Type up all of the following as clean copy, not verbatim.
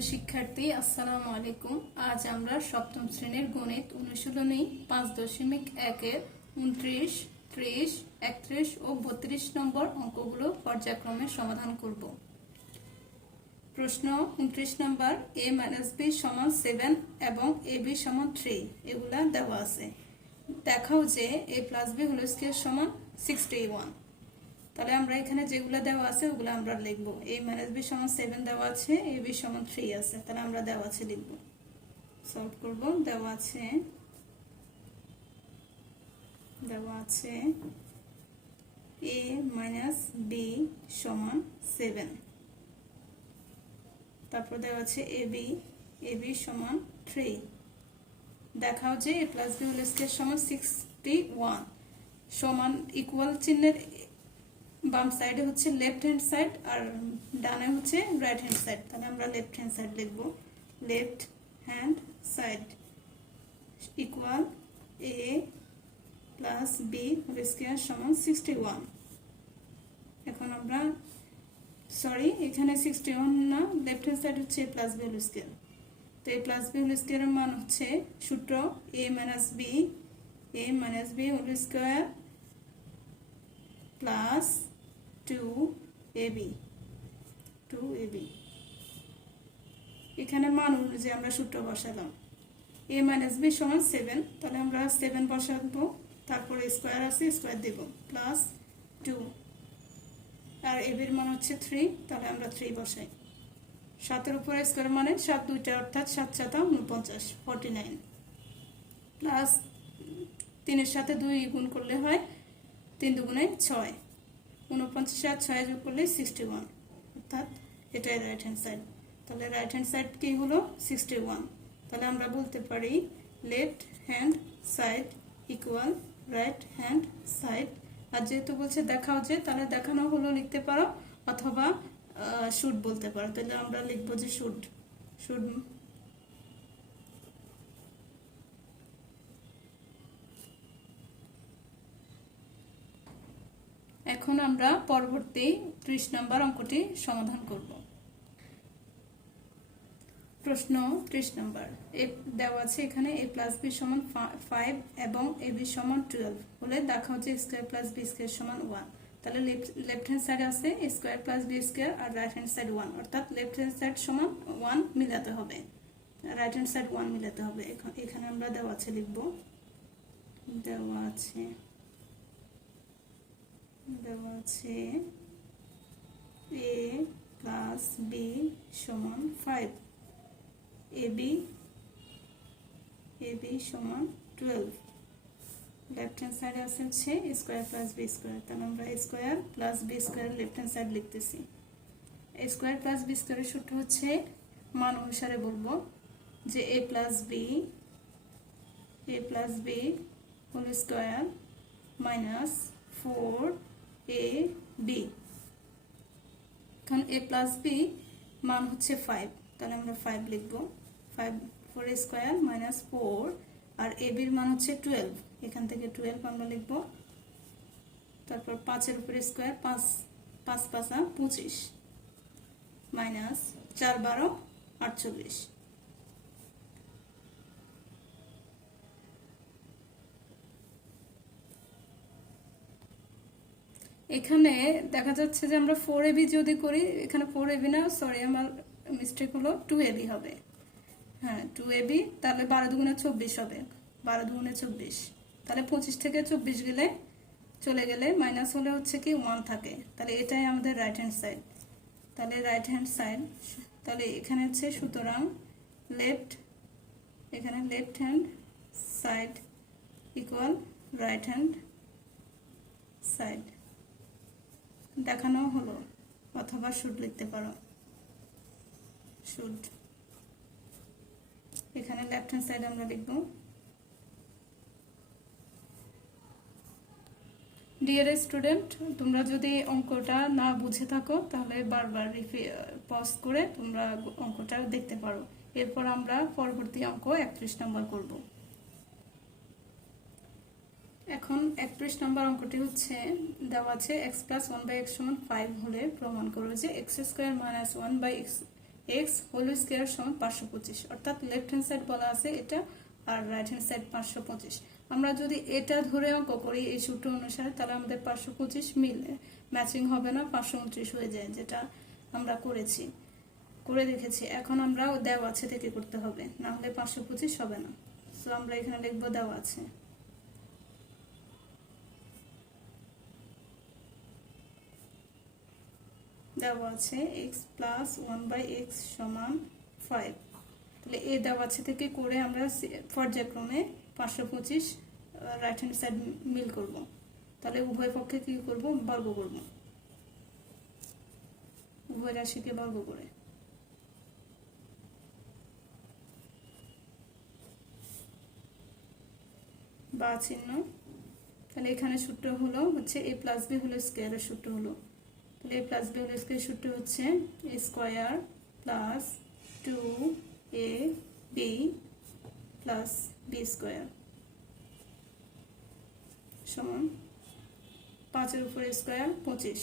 প্রিয় শিক্ষার্থী, আসসালামু আলাইকুম। আজ আমরা সপ্তম শ্রেণীর গণিত অনুশীলনী 5.1-এর 29, 30, 31 ও 32 নম্বর অঙ্কগুলো পর্যায়ক্রমে সমাধান করব। প্রশ্ন 29 নম্বর, a - b = 7 এবং ab = 3 এগুলা দেওয়া আছে। দেখাও যে a + b হোল স্কয়ার = 61। তাহলে আমরা এখানে যেগুলো দেওয়া আছে ওগুলো আমরা লিখব। a - b = 7 দেওয়া আছে, ab = 3 আছে, তাহলে আমরা দেওয়া আছে লিখব। সলভ করব। দেওয়া আছে a - b = 7, তারপর দেওয়া আছে ab = 3। দেখাও যে a + b হোল স্কয়ার = 61 সমান ইকুয়াল চিহ্নের বাম সাইডে হচ্ছে লেফট হ্যান্ড সাইড আর ডানে হচ্ছে রাইট হ্যান্ড সাইড। তাহলে আমরা লেফট হ্যান্ড সাইড লিখব। Left hand side equal a + b whole square = 61। এখন আমরা এখানে 61 না, লেফট হ্যান্ড সাইড হচ্ছে a + b হোল স্কয়ার। তো a + b হোল স্কয়ারের মান হচ্ছে সূত্র a - b whole square plus 2ab। এখানে মান অনুযায়ী আমরা সূত্র বসালাম। a - b = 7, তাহলে আমরা 7 বসাবো, তারপরে স্কয়ার আছে স্কয়ার দেব, প্লাস 2 আর ab এর মান হচ্ছে 3, তাহলে আমরা 3 বসাই। 7 এর উপরে স্কয়ার মানে 7 দুইটা, অর্থাৎ 7 × 7 = 49, 49 প্লাস 3 এর সাথে 2 গুণ করলে হয় 3 × 2 = 6, 49 আর 6 যোগ করলে 61, অর্থাৎ এটাই রাইট হ্যান্ড সাইড। তাহলে রাইট হ্যান্ড সাইড কি হলো 61। তাহলে আমরা বলতে পারি left hand side equal right hand side. আর যেহেতু বলছে দেখাও যে, তাহলে দেখানো হলো লিখতে পারো, অথবা শুড বলতে পারো। তাহলে আমরা লিখবো যে শুড। এখন আমরা পরবর্তী 30 নম্বর অঙ্কটি সমাধান করব। প্রশ্ন 30 নম্বর, দেওয়া আছে এখানে a + b = 5 এবং ab = 12 হলে দেখাও যে স্কয়ার + b স্কয়ার = 1। তাহলে লেফট হ্যান্ড সাইড আছে স্কয়ার + b স্কয়ার আর রাইট হ্যান্ড সাইড 1, অর্থাৎ লেফট হ্যান্ড সাইড = 1 মিলাতে হবে, রাইট হ্যান্ড সাইড 1 মিলাতে হবে। এখানে আমরা দেওয়া আছে লিখব। দেওয়া আছে a + b = 5, ab = 12। Left hand সাইডে আছে হচ্ছে স্কয়ার + b স্কয়ার, তাহলে আমরা square + b square left hand side লিখতেছি। স্কয়ার + b স্কয়ারের সূত্র হচ্ছে মান অনুসারে বলবো যে a + b whole square minus 4ab। এখন a + b মান হচ্ছে 5, তাহলে আমরা 5 লিখব। 4 স্কয়ার মাইনাস 4 আর ab এর মান হচ্ছে 12, এখান থেকে 12 আমরা লিখব। তারপর 5 এর উপরে স্কয়ার, 5 5 × 5 = 25 মাইনাস 4 × 12 = 48। এখানে দেখা যাচ্ছে যে আমরা 4ab যদি করি, এখানে 4ab না, আমার মিস্টেক হলো, 2ab হবে। হ্যাঁ 2ab, তাহলে 12 × 2 = 24 হবে, 12 × 2 = 24। তাহলে 25 থেকে 24 চলে গেলে মাইনাস হলে হচ্ছে কি 1 থাকে, তাহলে এটাই আমাদের রাইট হ্যান্ড সাইড। তাহলে রাইট হ্যান্ড সাইড, তাহলে এখানে হচ্ছে সুতরাং left hand side equal right hand side দেখানো হলো, অথবা শুড লিখতে পারো। শুড, এখানে লেফট হ্যান্ড সাইড আমরা লিখব। ডিয়ার স্টুডেন্ট, তোমরা যদি অঙ্কটা না বুঝে থাকো তাহলে বারবার পজ করে তোমরা অঙ্কটা দেখতে পারো। এরপর আমরা পরবর্তী অঙ্ক 31 নম্বর করব। এখন 31 নম্বর অঙ্কটি হচ্ছে দেওয়া আছে x + 1/x = 5 হলে প্রমাণ করো যে x² - 1/x x whole square সমান 525, অর্থাৎ লেফট হ্যান্ড সাইড বলা আছে এটা আর রাইট হ্যান্ড সাইড 525। আমরা যদি এটা ধরে অঙ্ক করি এই সূত্র অনুসারে, তাহলে আমাদের 525 ম্যাচিং হবে না, 529 হয়ে যায়, যেটা আমরা করে রেখেছি। এখন আমরা দেওয়া আছে থেকে করতে হবে, না হলে 525 হবে না। সো আমরা এখানে লিখবো দেওয়া আছে, দেওয়া আছে x প্লাস 1/x সমান 5। তাহলে এই দেওয়া আছে থেকে করে আমরা পর্যায়ক্রমে 525 রাইট হ্যান্ড সাইড মিল করব। তাহলে উভয় পক্ষে কি করব, বর্গ করব, উভয় রাশিকে বর্গ করে। বা চিহ্ন, তাহলে এখানে সূত্র হলো হচ্ছে a প্লাস b হোল স্কয়ারের সূত্র হলো, তাহলে a plus b whole square সূত্র হচ্ছে a square plus 2ab plus b square সমান 5 এর উপরে স্কয়ার 25।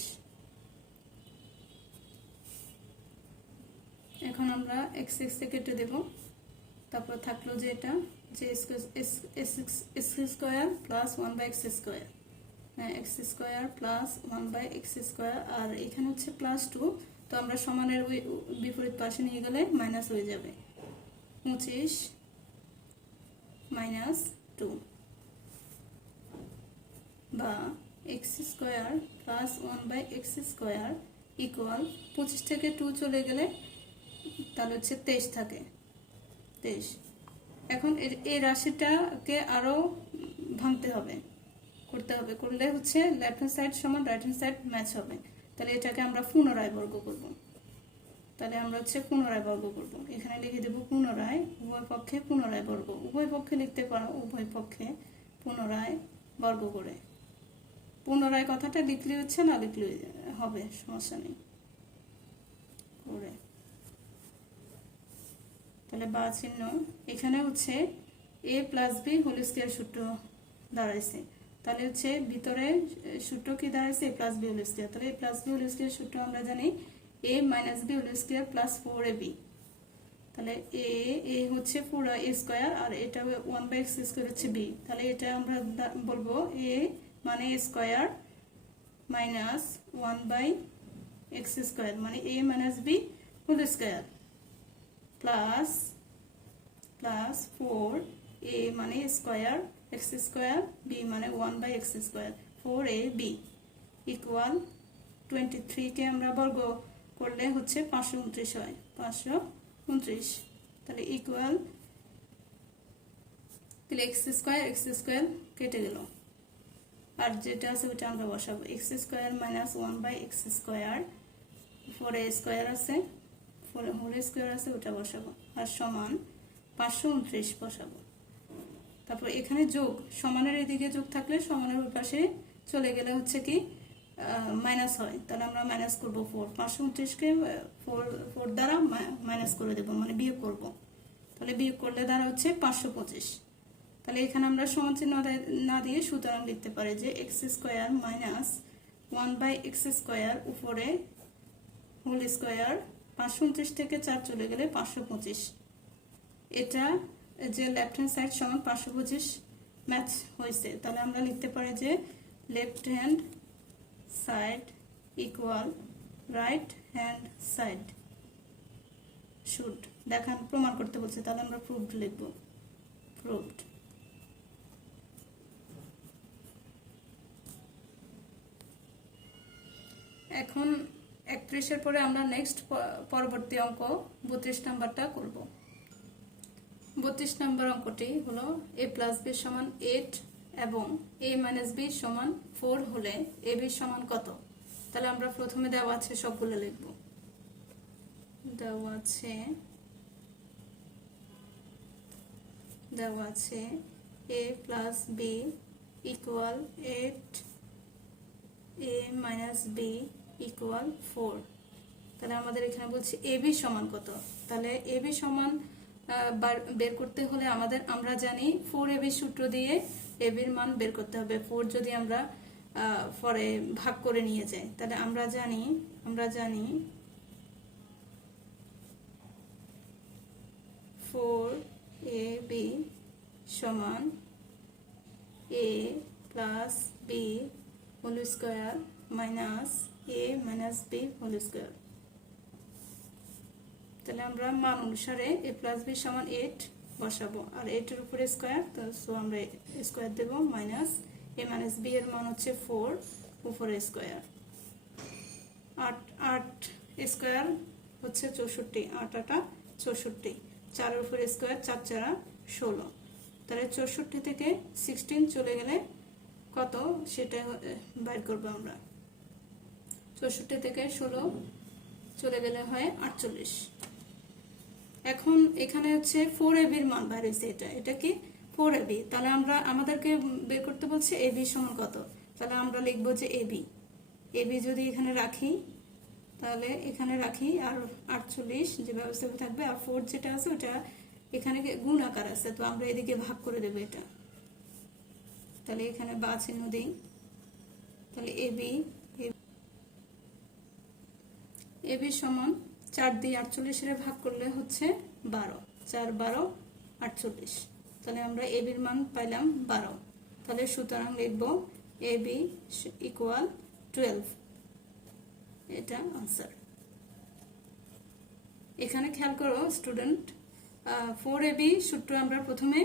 এখন আমরা x থেকে কেটে দেব, তারপর থাকলো যে এটা যে x square plus 1/x square, x square plus 1/x square, আর এখানে হচ্ছে প্লাস 2, তো আমরা সমানের বিপরীত পাশে নিয়ে গেলে মাইনাস হয়ে যাবে, 25 মাইনাস 2, বা x square plus 1/x square equal 25 থেকে 2 চলে গেলে তাহলে হচ্ছে 23 থাকে, 23। এখন এই রাশিটাকে আরো ভাঙতে হবে, করতে হবে, করলে হচ্ছে লেফট হ্যান্ড সাইড সমান রাইট হ্যান্ড সাইড ম্যাচ হবে। তাহলে এটাকে আমরা পুনরায় বর্গ করব, তাহলে আমরা হচ্ছে পুনরায় বর্গ করব, এখানে লিখে দেব পুনরায়, উভয় পক্ষে পুনরায় বর্গ, উভয় পক্ষে লিখতে পারো উভয় পক্ষে পুনরায় বর্গ করে। পুনরায় কথাটা লিখলে হচ্ছে, না লিখলে হবে, সমস্যা নেই, করে। তাহলে বা চিহ্ন, এখানে হচ্ছে a plus b whole square সূত্র দাঁড়াইছে, তাহলে হচ্ছে ভিতরে সূত্র কি দাঁড়াইছে a plus b whole square, তাহলে a plus b whole square সূত্র আমরা জানি a minus b whole square plus 4ab, তাহলে a হচ্ছে পুরো a স্কয়ার আর এটা 1/x স্কয়ার হচ্ছে b, তাহলে এটা আমরা বলবো a মানে a square minus 1/x square মানে a minus b whole square plus 4a মানে স্কয়ার x স্কয়ার b মানে 1/x স্কয়ার 4ab ইকুয়াল 23 কে আমরা বর্গ করলে হচ্ছে 529 হয়, 529। তাহলে ইকুয়াল, তাহলে x স্কয়ার কেটে গেল, আর যেটা আছে ওটা আমরা বসাবো, x square minus 1/x square 4a square আছে, 4 হোল স্কয়ার আছে, ওটা বসাবো, আর সমান 529 বসাবো। তারপর এখানে যোগ, সমানের এদিকে যোগ থাকলে সমানের ওই পাশে চলে গেলে হচ্ছে কি মাইনাস হয়, তাহলে আমরা মাইনাস করবো 4, 529কে 4 দ্বারা মাইনাস করে দেবো, মানে বিয়োগ করব, তাহলে বিয়োগ করলে দ্বারা হচ্ছে 525। তাহলে এখানে আমরা সমান চিহ্ন না দিয়ে সুতরাং লিখতে পারি যে x square minus 1/x square উপরে হোল স্কয়ার 529 থেকে 4 চলে গেলে 525, এটা যে লেফট হ্যান্ড সাইড সমান 525 ম্যাচ হয়েছে, তাহলে আমরা লিখতে পারি যে left hand side equal right hand side should, দেখান প্রমাণ করতে বলছে, তাহলে আমরা প্রুভড লিখব, প্রুভড। এখন 31-এর পরে আমরা নেক্সট পরবর্তী অঙ্ক 32 নাম্বারটা করব। 32 নাম্বার অঙ্কটি হলো a প্লাস b সমান 8 এবং a মাইনাস b সমান 4 হলে ab সমান কত। তাহলে আমরা প্রথমে দেওয়া আছে সবগুলো লিখব, দেওয়া আছে a plus b equal 8, a minus b equal 4। তাহলে আমাদের এখানে বলছি ab সমান কত, তাহলে ab সমান বের করতে হলে আমরা জানি 4ab সূত্র দিয়ে ab এর মান বের করতে হবে। 4 যদি আমরা পরে ভাগ করে নিয়ে যাই, তাহলে আমরা জানি 4ab সমান a plus b whole square minus a minus b whole square. তাহলে আমরা মান অনুসারে a প্লাস b সমান 8 বসাবো, আর 8 এর উপরে স্কয়ার, তো সো আমরা স্কয়ার দেব, মাইনাস a মাইনাস b এর মান হচ্ছে 4 উপরে স্কয়ার। 8 স্কয়ার হচ্ছে 64, 8 8 64, 4 এর উপরে স্কয়ার, 4 4 16। তাহলে 64 থেকে 16 চলে গেলে কত সেটা বাইর করব আমরা। 64 থেকে 16 চলে গেলে হয় 48। এখন এখানে হচ্ছে 4ab এর মান বাইর হয়েছে, এটা কি 4ab। তাহলে আমরা আমাদেরকে বের করতে বলছে ab সমান কত। তাহলে আমরা লিখবো যে ab যদি এখানে রাখি, তাহলে এখানে রাখি, আর 48 যে ব্যবস্থা থাকবে, আর 4 যেটা আছে ওটা এখানে গুণ আকার আছে, তো আমরা এদিকে ভাগ করে দেবো এটা। তাহলে এখানে বা চিহ্ন দিই, তাহলে ab সমান 4 দিয়ে 48 এর ভাগ করলে হচ্ছে 12, 4 12 48। তাহলে আমরা ab এর মান পাইলাম 12। তাহলে সুতরাং লিখব ab ইকুয়াল 12, এটা आंसर। এখানে খেয়াল করো স্টুডেন্ট, 4ab সূত্র আমরা প্রথমে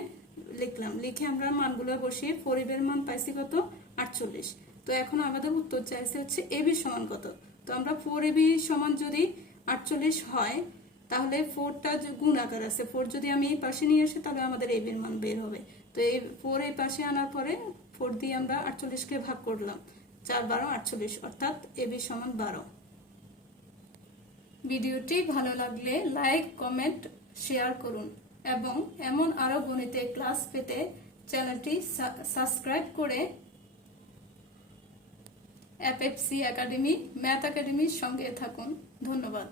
লিখলাম, লিখে আমরা মানগুলো বসিয়ে 4ab এর মান পাইছি কত 48। তো এখন আমাদের উত্তর চাইছে হচ্ছে ab সমান কত। তো আমরা 4ab সমান যদি 48 হয়, তাহলে 4টা গুণ আকার আছে, 4 যদি আমি এই পাশে নিয়ে আসি তাহলে আমাদের ab এর মান বের হবে। তো এই 4 এই পাশে আনার পরে 4 দিয়ে আমরা 48 কে ভাগ করলাম, 4 12 48, অর্থাৎ ab সমান 12। ভিডিওটি ভালো লাগলে লাইক কমেন্ট শেয়ার করুন, এবং এমন আরো গণিতের ক্লাস পেতে চ্যানেলটি সাবস্ক্রাইব করে FFC একাডেমি ম্যাথ একাডেমির সঙ্গে থাকুন। ধন্যবাদ।